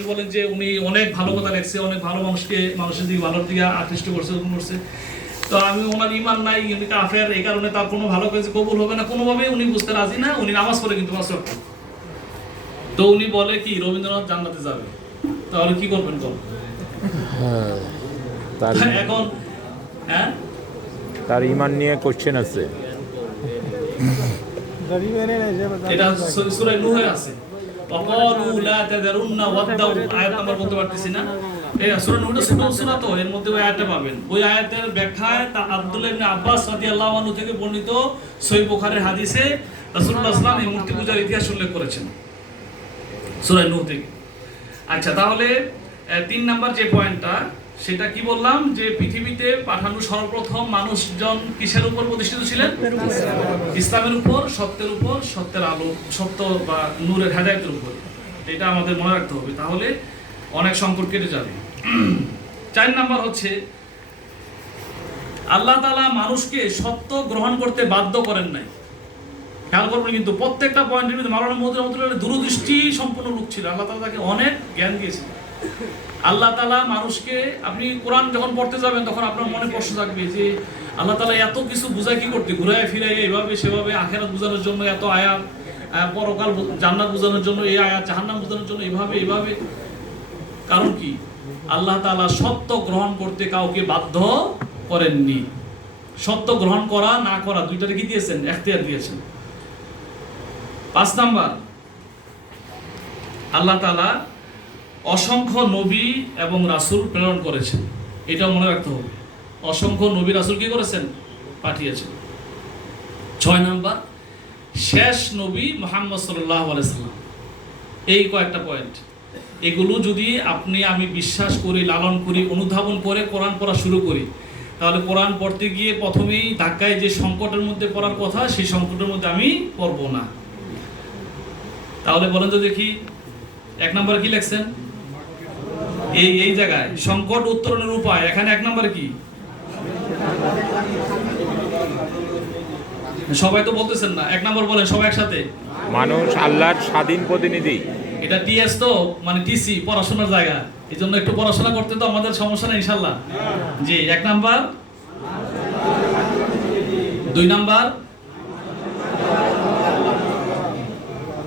আপনি বলেন যে উনি অনেক ভালো কথা লেখছে, অনেক ভালো মানুষের দিকে ভালোর দিকে আকৃষ্ট করছে, তো আমি ওনার ইমান নাই, উনি কাফের, এই কারণে তার কোনো ভালো কাজ কবুল হবে না, কোনোভাবেই উনি বুঝতে রাজি না। উনি নামাজ পড়ে কিন্তু 5 ওয়াক্ত। তো উনি বলে কি রবীন্দ্রনাথ জান্নাতে যাবে, তাহলে কি করবেন? এখন হ্যাঁ, তার ইমান নিয়ে কোশ্চেন আছে। এটা সূরা নূহে আছে। ওয়াকালু লা তাযারুন্না ওয়াদাউ, আয়াত নাম্বার বলতে পারতেছি না। এই সূরা নূহটা ছোট সূরা, তো এর মধ্যে ওই আয়াতটা পাবেন। ওই আয়াতের ব্যাখ্যায় তা আব্দুল্লাহ ইবনে আব্বাস রাদিয়াল্লাহু আনহু থেকে বর্ণিত সহিহ বুখারীর হাদিসে রাসূলুল্লাহ সাল্লাল্লাহু আলাইহি ওয়াসাল্লাম এই মূর্তি পূজার ইতিহাস উল্লেখ করেছেন সূরা নূহ থেকে। আচ্ছা, তাহলে 3 নাম্বার যে পয়েন্টটা, সেটা কি বললাম, যে পৃথিবীতে পাঠানো সর্বপ্রথম মানুষজন কিসের উপর প্রতিষ্ঠিত ছিলেন? ইসলামের উপর, সত্যের উপর, সত্যের আলো, সত্য বা নূরের হেদায়েতের উপর। এটা আমাদের মনে রাখতে হবে, তাহলে অনেক সংকট কেটে যাবে। 4 নাম্বার হচ্ছে আল্লাহ তাআলা মানুষকে সত্য গ্রহণ করতে বাধ্য করেন নাই। খেয়াল করবেন কিন্তু প্রত্যেকটা পয়েন্টের মধ্যে মাওলানা মুহাম্মদ রহমাতুল্লাহ দূরদৃষ্টি সম্পন্ন লোক ছিল। আল্লাহ তাআলা তাকে অনেক জ্ঞান দিয়েছেন। আল্লাহ তাআলা মানুষকে, আপনি কোরআন যখন পড়তে যাবেন তখন আপনার মনে প্রশ্ন থাকবে যে আল্লাহ তাআলা এত কিছু বুঝায় কি করতে, ঘুরায় ফিরায় এইভাবে সেভাবে, আখিরাত বোঝানোর জন্য এত আয়াত, পরকাল জান্নাত বোঝানোর জন্য এই আয়াত, জাহান্নাম বোঝানোর জন্য এইভাবে। কারণ কি? আল্লাহ তাআলা সত্য গ্রহণ করতে কাউকে বাধ্য করেননি। সত্য গ্রহণ করা না করা দুইটারে কি দিয়েছেন? এখতিয়ার দিয়েছেন। 5 নাম্বার, আল্লাহ তাআলা অসংখ্য নবী এবং রাসূল প্রেরণ করেছেন। এটাও মনে রাখতে হবে, অসংখ্য নবী রাসূল কি করেছেন? পাঠিয়েছেন। 6 নাম্বার, শেষ নবী মুহাম্মদ সাল্লাল্লাহু আলাইহি সাল্লাম। এই কয়েকটা পয়েন্ট, এগুলো যদি আমি বিশ্বাস করি, লালন করি, অনুধাবন করে কোরআন পড়া শুরু করি, তাহলে কোরআন পড়তে গিয়ে প্রথমেই ধাক্কায় যে সংকটের মধ্যে পড়ার কথা, সেই সংকটের মধ্যে আমি পড়বো না। তাহলে বলেন তো দেখি, 1 নম্বরে কি লিখছেন? এই জায়গায় সংকট উত্তরণের উপায়, এখানে 1 নম্বরে কি? সবাই তো বলতেছেন না, 1 নম্বর বলেন সবাই একসাথে। মানুষ আল্লাহর স্বাধীন প্রতিনিধি। এটা টিএস তো, মানে টিসি, পড়াশোনার জায়গা, এই জন্য একটু পড়াশোনা করতে তো আমাদের সমস্যা নেই ইনশাল্লাহ। জি, 1 নাম্বার। 2 নাম্বার।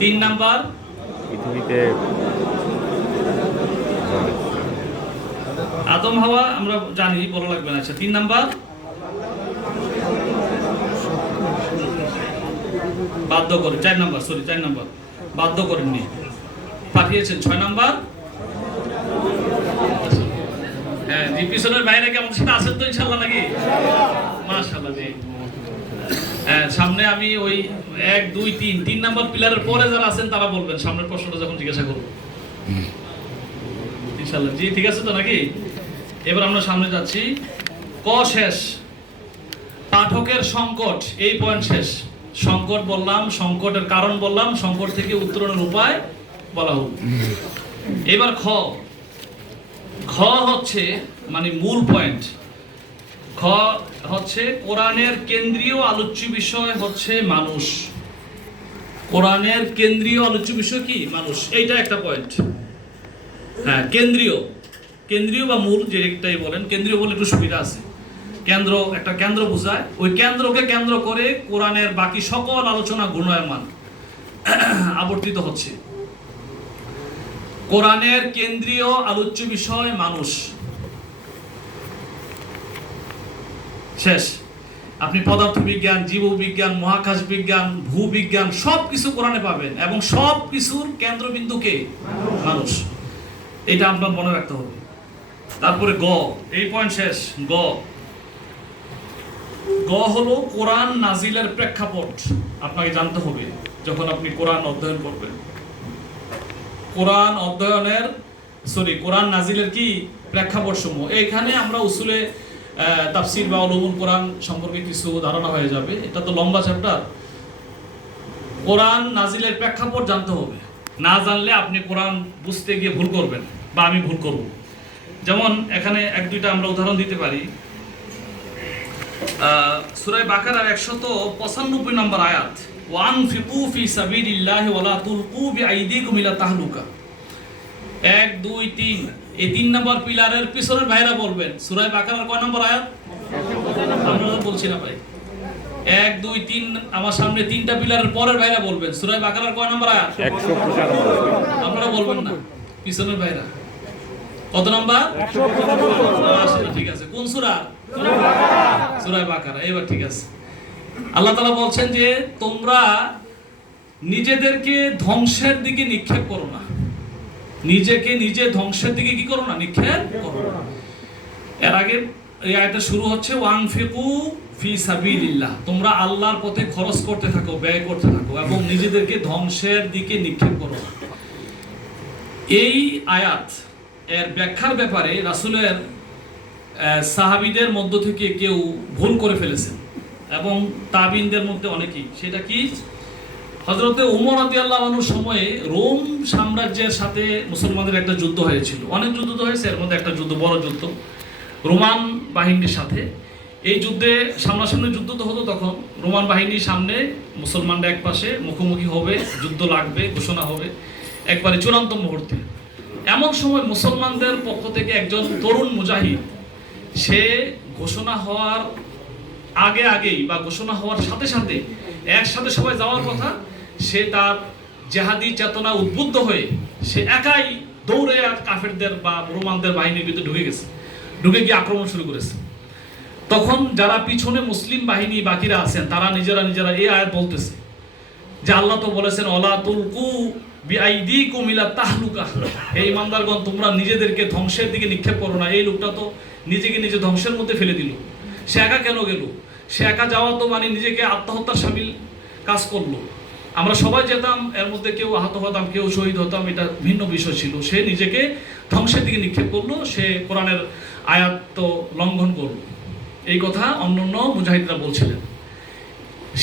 3 নাম্বার, পৃথিবীতে আদম হাওয়া আমরা জানি, বলা লাগবে না। আচ্ছা, 3 নাম্বার বাধ্য করে, 4 নাম্বার, সরি 4 নাম্বার বাধ্য করেননি, পাঠিয়েছেন। 6 নাম্বার, হ্যাঁ জি, পিছনের বাইরে কি আমাদের সাথে আছেন তো ইনশাআল্লাহ নাকি? মাশাআল্লাহ জি। হ্যাঁ, সামনে আমি ওই 1 2 3 নাম্বার পিলারের পরে যারা আছেন তারা বলবেন সামনের প্রশ্নটা যখন জিজ্ঞাসা করব ইনশাআল্লাহ। জি, ঠিক আছে তো নাকি? এবার আমরা সামনে যাচ্ছি। ক শেষ, পাঠকের সংকট, এই পয়েন্ট শেষ। সংকট বললাম, সংকটের কারণ বললাম, সংকট থেকে উত্তরণের উপায় বলা হোক। এবার খ হচ্ছে মানে মূল পয়েন্ট। খ হচ্ছে কোরআনের কেন্দ্রীয় আলোচ্য বিষয় হচ্ছে মানুষ। কোরআনের কেন্দ্রীয় আলোচ্য বিষয় কি? মানুষ। এইটা একটা পয়েন্ট। হ্যাঁ, কেন্দ্রীয় বা মূল, যে একটাই বলেন, কেন্দ্রীয় বলে একটু সুবিধা আছে। কেন্দ্র, একটা কেন্দ্র বোঝায়, ওই কেন্দ্রকে কেন্দ্র করে কোরআনের বাকি সকল আলোচনা গুণায়মান আবর্তিত হচ্ছে। কোরআনের কেন্দ্রীয় আলোচ্য বিষয় মানুষ। শেষ। আপনি পদার্থবিজ্ঞান, জীববিজ্ঞান, মহাকাশ বিজ্ঞান, ভূবিজ্ঞান সবকিছু কোরআনে পাবেন, এবং সব কিছুর কেন্দ্রবিন্দু কে? মানুষ। এটা আপনার মনে রাখতে হবে। তারপরে গ, এই পয়েন্ট শেষ। গ হলো কোরআন নাজিলের প্রেক্ষাপট। আপনাকে জানতে হবে যখন আপনি কোরআন অধ্যয়ন করবেন। কোরআন নাজিলের কি প্রেক্ষাপট সমূহ। এইখানে আমরা উসুলে তাফসির বা উলুমুল কোরআন সম্পর্কে কিছু ধারণা হয়ে যাবে, এটা তো লম্বা চ্যাপ্টার। কোরআন নাজিলের প্রেক্ষাপট জানতে হবে, না জানলে আপনি কোরআন বুঝতে গিয়ে ভুল করবেন বা আমি ভুল করব। যেমন এখানে 1-2টা আমরা উদাহরণ দিতে পারি। সূরা বাকারার 195 নম্বর আয়াত, ওয়ানফিকু ফি সাবিলিল্লাহি ওয়া লা তুলকু বিআইদিকুম ইলা তাহলুকা। 1 2 3 এই 3 নম্বর পিলারের পিছনের ভাইরা বলবেন সূরা বাকারার কয় নম্বর আয়াত? আপনারা বলছি না ভাই। 1 2 3 আমার সামনে 3টা পিলারের পরের ভাইরা বলবেন সূরা বাকারার কয় নম্বর আয়াত? 195। আপনারা বলবেন না, পিছনের ভাইরা। কত নাম্বার? 195। ঠিক আছে। কোন সূরা? সূরা বাকারা। এবার ঠিক আছে। আল্লাহ তাআলা বলছেন যে তোমরা নিজেদেরকে ধ্বংসের দিকে নিক্ষেপ করো না। নিজেকে নিজে ধ্বংসের দিকে কি করো না? নিক্ষেপ করো না। এর আগে এই আয়াতটা শুরু হচ্ছে ওয়ানফিকু ফি সাবিলিল্লাহ, তোমরা আল্লাহর পথে খরচ করতে থাকো, ব্যয় করতে থাকো এবং নিজেদেরকে ধ্বংসের দিকে নিক্ষেপ করো না। এই আয়াত এর ব্যাখ্যার ব্যাপারে রাসূলের সাহাবীদের মধ্য থেকে কেউ ভুল করে ফেলেছেন এবং তাবিনদের মধ্যে অনেকেই। সেটা কি? হযরতে ওমর রাদিয়াল্লাহু আনহুর সময়ে রোম সাম্রাজ্যের সাথে মুসলমানদের একটা যুদ্ধ হয়েছিল। অনেক যুদ্ধ তো হয়েছে, এর মধ্যে একটা যুদ্ধ, বড় যুদ্ধ রোমান বাহিনীর সাথে। এই যুদ্ধে সামনাসামনি যুদ্ধ তো হতো তখন। রোমান বাহিনীর সামনে মুসলমানরা এক পাশে মুখোমুখি হবে, যুদ্ধ লাগবে, ঘোষণা হবে একবারে চূড়ান্ত মুহূর্তে। এমন সময় মুসলমানদের পক্ষ থেকে একজন তরুণ মুজাহিদ, সে ঘোষণা হওয়ার আগেই বা ঘোষণা হওয়ার সাথে সাথে একসাথে সবাই যাওয়ার কথা, সে তার জেহাদি চেতনা উদ্বুদ্ধ হয়ে সে একাই দৌড়ে আর কাফেরদের বা রোমানদের বাহিনীর ভিতরে ঢুকে গিয়ে আক্রমণ শুরু করেছে। তখন যারা পিছনে মুসলিম বাহিনী বাকিরা আছেন তারা নিজেরা এই আয়াত বলতেছে যে আল্লাহ তো বলেছেন ওয়ালা তুলকু বিআইদিকুম ইলা তাহলুকা, এই ইমানদারগণ তোমরা নিজেদেরকে ধ্বংসের দিকে নিক্ষেপ করো না। এই লোকটা তো নিজেকে নিজে ধ্বংসের মধ্যে ফেলে দিল। সে একা কেন গেল? সে একা যাওয়া তো মানে নিজেকে আত্মহত্যার শামিল কাজ করলো। আমরা সবাই যেতাম, এর মধ্যে কেউ আহত হতাম, কেউ শহীদ হতাম, এটা ভিন্ন বিষয় ছিল। সে নিজেকে ধ্বংসের দিকে নিক্ষেপ করলো, সে কোরআনের আয়াত তো লঙ্ঘন করলো। এই কথা অন্যান্য মুজাহিদরা বলছিলেন।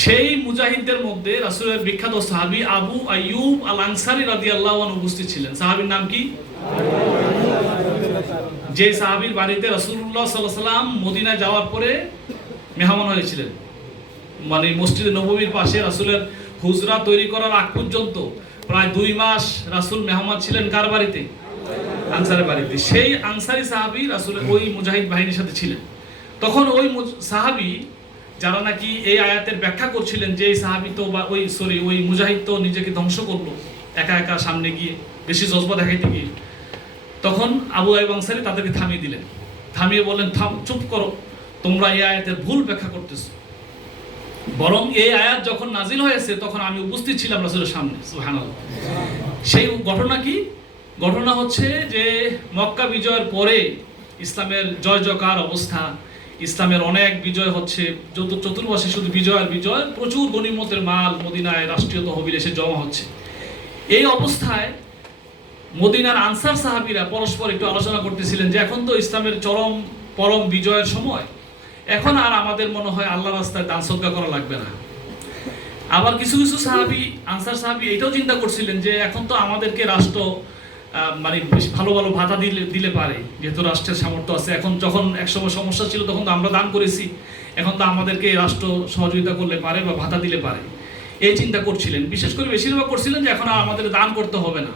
সেই মুজাহিদদের মধ্যে রাসূলের বিখ্যাত সাহাবী আবু আইয়ুব আল আনসারী রাদিয়াল্লাহু আনহু উপস্থিত ছিলেন। সাহাবীর নাম কি? যে সাহাবীর বাড়িতে রাসূলুল্লাহ সাল্লাল্লাহু আলাইহি ওয়াসাল্লাম মদিনায় যাওয়ার পরে মেহমান হয়েছিলেন। মানে মসজিদে নববীর পাশে রাসূলের হুজরা তৈরি করার আগ পর্যন্ত প্রায় 2 মাস রাসূল মেহমান ছিলেন কার বাড়িতে? আনসারের বাড়িতে। সেই আনসারী সাহাবী রাসূলের ওই মুজাহিদ বাহিনীর সাথে ছিলেন। তখন ওই সাহাবী যারা নাকি এই আয়াতের ব্যাখ্যা করছিলেন যে এই সাহাবী তো বা ওই মুজাহিদ তো নিজেকে ধ্বংস করলো একা একা সামনে গিয়ে, বেশি জজবা দেখাইতে গিয়ে, তখন আবু আইয়ুব আনসারী তাদেরকে থামিয়ে দিলেন। থামিয়ে বললেন, থাম, চুপ করো, তোমরা এই আয়াতের ভুল ব্যাখ্যা করতেছো। বরং এই আয়াত যখন নাজিল হয়েছে তখন আমি উপস্থিত ছিলাম রাসূলের সামনে। সুবহানাল্লাহ। সেই ঘটনা কি? ঘটনা হচ্ছে যে মক্কা বিজয়ের পরে ইসলামের জয় জয়কার অবস্থা, ইসলামের অনেক বিজয় হচ্ছে, চতুর্পাশে শুধু বিজয় আর বিজয়, প্রচুর গনিমতের মাল মদিনায় রাষ্ট্রীয় তহবিল এসে জমা হচ্ছে। এই অবস্থায় মদিনার আনসার সাহাবীরা পরস্পর একটু আলোচনা করতেছিলেন যে এখন তো ইসলামের পরম বিজয়ের সময়, এখন আর আমাদের মনে হয় আল্লাহর রাস্তায় দান সদকা করা লাগবে না। আবার কিছু সাহাবী, আনসার সাহাবী এটাও চিন্তা করছিলেন যে এখন তো আমাদেরকে রাষ্ট্র মানে ভালো ভাতা দিলে পারে, যেহেতু রাষ্ট্রের সামর্থ্য আছে। এখন যখন একসময় সমস্যা ছিল তখন তো আমরা দান করেছি, এখন তো আমাদেরকে রাষ্ট্র সহযোগিতা করলে পারে বা ভাতা দিলে পারে, এই চিন্তা করছিলেন। বিশেষ করে বেশিরভাগ করছিলেন যে এখন আর আমাদের দান করতে হবে না,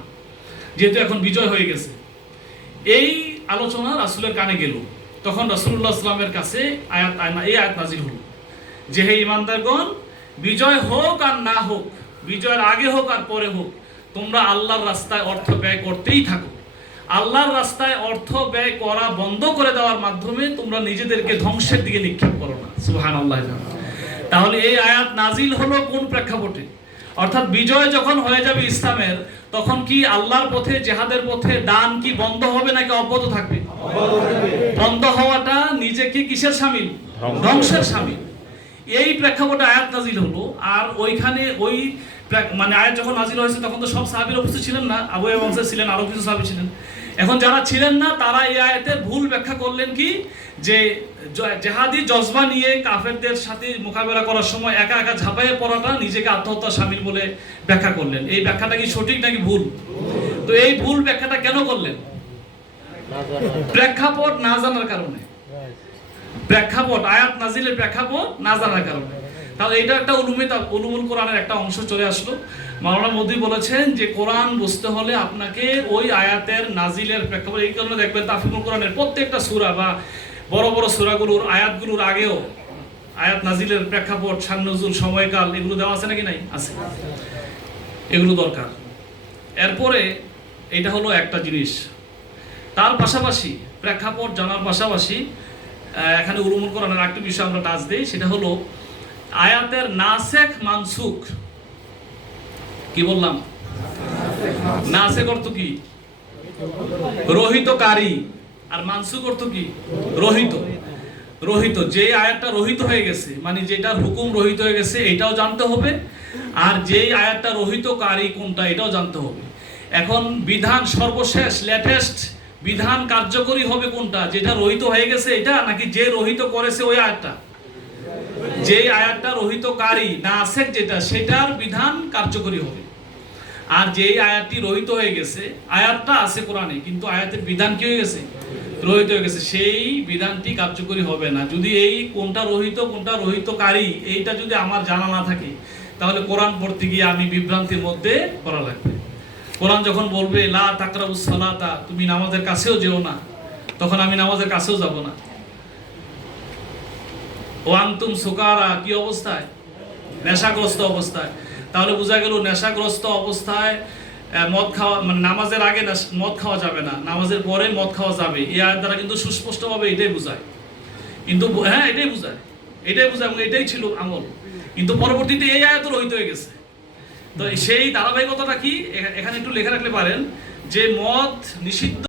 যেহেতু এখন বিজয় হয়ে গেছে। এই আলোচনা রাসূলের কানে গেল। তখন রাসূলুল্লাহ সাল্লামের কাছে এই আয়াত নাজিল হলো যে হে ঈমানদারগণ, বিজয় হোক আর না হোক, বিজয়ের আগে হোক আর পরে হোক, তোমরা আল্লাহর রাস্তায় অর্থ ব্যয় করতেই থাকো। আল্লাহর রাস্তায় অর্থ ব্যয় করা বন্ধ করে দেওয়ার মাধ্যমে তোমরা নিজেদেরকে ধ্বংসের দিকে নিক্ষেপ করো না। সুবহানাল্লাহ। তাহলে এই আয়াত নাজিল হলো কোন প্রেক্ষাপটে? অর্থাৎ বিজয় যখন হয়ে যাবে ইসলামের, তখন কি আল্লাহর পথে, জিহাদের পথে দান কি বন্ধ হবে নাকি অব্যাহত থাকবে? বন্ধ হওয়াটা নিজেকে কিসের শামিল? ধ্বংসের শামিল। এই প্রেক্ষাপটে আয়াত নাজিল হলো। আর ওইখানে মানে আয়াত যখন নাজিল হয়েছে তখন তো সব সাহাবীরা উপস্থিত ছিলেন না, আবু আইয়ুব আনসারী ছিলেন, আরো কিছু সাহাবী ছিলেন। এখন যারা ছিলেন না তারা এই আয়াতের ভুল ব্যাখ্যা করলেন কি, যে জেহাদি জজবা নিয়ে কাফেরদের সাথে মোকাবেলা করার সময় একা একা ঝাঁপাইয়ে পড়াটা নিজেকে আত্মহত্যা শামিল বলে ব্যাখ্যা করলেন। এই ব্যাখ্যাটা কি সঠিক নাকি ভুল? তো এই ভুল ব্যাখ্যাটা কেন করলেন? প্রেক্ষাপট না জানার কারণে। প্রেক্ষাপট, আয়াত নাজিলের প্রেক্ষাপট না জানার কারণে। তাহলে এটা একটা উলুমুল কোরআনের একটা অংশ চলে আসলো। মাওলানা মোদি বলেছেন যে কোরআন বুঝতে হলে আপনাকে ওই আয়াতের নাজিলের প্রেক্ষাপট, এই কারণে দেখবেন তাফসীরুল কোরআনের প্রত্যেকটা সূরা বা বড় বড় সূরাগুলোর আয়াতগুলোর আগেও আয়াত নাজিলের প্রেক্ষাপট, শান নুজুল, সময়কাল এগুলো দেওয়া আছে নাকি নাই? আছে। এগুলো দরকার। এরপরে এটা হলো একটা জিনিস। তার পাশাপাশি প্রেক্ষাপট জানার পাশাপাশি এখানে উলুমুল কোরআনের আরেকটা বিষয় আমরা টাচ দিই, সেটা হলো আয়াতের নাসেখ মানসুখ। কি বললাম? নাসেখ অর্থ কি? রহিতকারী। আর মানসুখ অর্থ কি? রহিত। রহিত, যে আয়াতটা রহিত হয়ে গেছে, মানে যেটার হুকুম রহিত হয়ে গেছে এটাও জানতে হবে, আর যেই আয়াতটা রহিতকারী কোনটা এটাও জানতে হবে। এখন বিধান সর্বশেষ লেটেস্ট বিধান কার্যকরী হবে কোনটা? যেটা রহিত হয়ে গেছে এটা, নাকি যে রহিত করেছে ওই আয়াতটা? যে আয়াতটা রহিতকারী নাসেখ যেটা, সেটার বিধান কার্যকরী হবে। আর যেই আয়াতটি রহিত হয়ে গেছে, আয়াতটা আছে কোরআনে কিন্তু আয়াতের বিধান কি হয়ে গেছে? রহিত হয়ে গেছে, সেই বিধানটি কার্যকরী হবে না। যদি এই কোনটা রহিত কোনটা রহিতকারী এইটা যদি আমার জানা না থাকে, তাহলে কোরআন পড়তে গিয়ে আমি বিভ্রান্তির মধ্যে পড়া লাগবে। কোরআন যখন বলবে লা তাকরাবুস সালাতা, তুমি নামাজের কাছেও যেও না, তখন আমি নামাজের কাছেও যাব না। ওয়ান্তুম সুকারা, কি অবস্থায়? নেশাগ্রস্ত অবস্থায়। তাহলে বোঝা গেল নেশাগ্রস্ত অবস্থায় মদ খাওয়া, মানে নামাজের আগে মদ খাওয়া যাবে না, নামাজের পরে মদ খাওয়া যাবে। এই আয়াত দ্বারা কিন্তু সুস্পষ্টভাবে এটাই বোঝায়। কিন্তু হ্যাঁ, এটাই বোঝায় এবং এটাই ছিল আমল। কিন্তু পরবর্তীতে এই আয়াত রহিত হয়ে গেছে। তো সেই ধারাবাহিকতাটা কি এখানে একটু লেখা রাখলে পারেন যে মদ নিষিদ্ধ